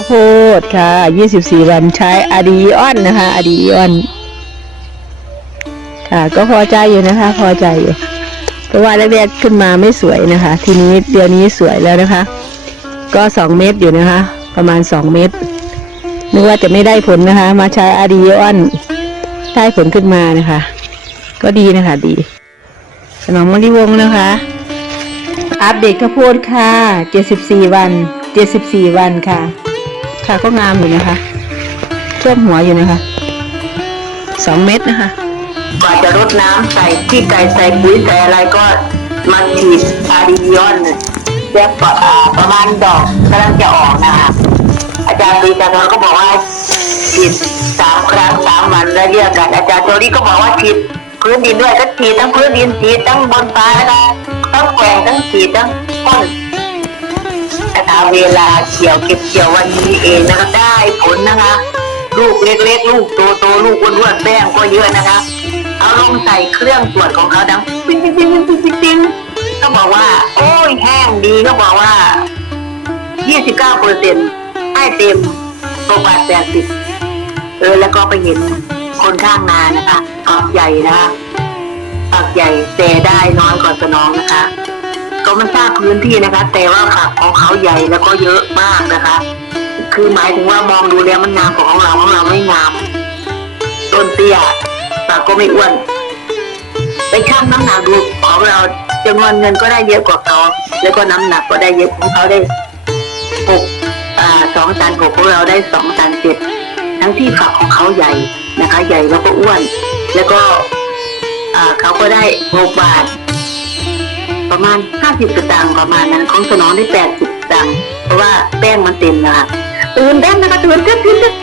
าวโพดค่ะ 24 วันใช้อดีออนนะคะอดีออน ค่ะ ก็พอใจอยู่นะคะ พอใจอยู่เพราะว่าแรกๆขึ้นมาไม่สวยนะคะ ทีนี้เดือนนี้สวยแล้วนะคะ ก็สองเม็ดอยู่นะคะ ประมาณสองเม็ดนึกว่าจะไม่ได้ผลนะคะ มาใช้อดีออน ได้ผลขึ้นมานะคะ ก็ดีนะคะดี สนองมะลิวงนะคะ อัปเดตข้าวโพดค่ะ 74 วัน74 วันค่ะ ค่ะ ก็งามอยู่นะคะท่วมหัวอยู่นะคะสองเม็ดนะคะกว่าจะรดน้ำใส่ขี้ไก่ใส่ปุ๋ยใส่อะไรก็มาฉีดอาริยอนแล้วก็อ่าประมาณดอกกำลังจะออกนะคะอาจารย์ปีจารย์ก็บอกว่าฉีดสามครั้งสามวันแล้วเรียกกัน อาจารย์โจลี่ก็บอกว่าฉีดพื้นดินด้วยก็ฉีดทั้งพื้นดินฉีดทั้งบนฟ้านะคะทั้งแกว่งทั้งฉีดทั้งพ่น เวลาเกี่ยวเก็บเกี่ยววันนี้เองนะคะได้ผลนะคะ ลูกเล็กๆ ลูกโตๆลูกอ้วนๆแป้งก็เยอะนะคะ เอาลงใส่เครื่องตรวจของเขาดังปิ๊งปิ๊งปิ๊งปิ๊งปิ๊งปิ๊งปิ๊งก็บอกว่า โอ้ยแห้งดีก็บอกว่า 29เปอร์เซ็นต์ให้เต็มตัวบาท80เออแล้วก็ไปเห็นคนข้างนานะคะฝักใหญ่นะคะฝักใหญ่แต่ได้น้อยกว่าสนองนะคะ ก็มันทราบพื้นที่นะคะ แต่ว่าฝักของเขาใหญ่แล้วก็เยอะมากนะคะ คือหมายถึงว่ามองดูแล้วมันงามกว่าของเราของเราไม่งาม ต้นเตี้ยปากก็ไม่อ้วนไปชั่งน้ำหนักดูของเราจำนวนเงินก็ได้เยอะกว่าเขาแล้วก็น้ำหนักก็ได้เยอะของเขาได้หกสองตันหกของเราได้สองตันเจ็ดทั้งที่ฝักของเขาใหญ่นะคะ ใหญ่แล้วก็อ้วน แล้วก็เขาก็ได้หกบาท ประมาณ 50สตางค์ประมาณนั้น ของสนองได้ 80สตางค์เพราะว่าแป้งมันเต็มนะคะตื่นเต้นนะคะตื่นเต้นตื่นเต้น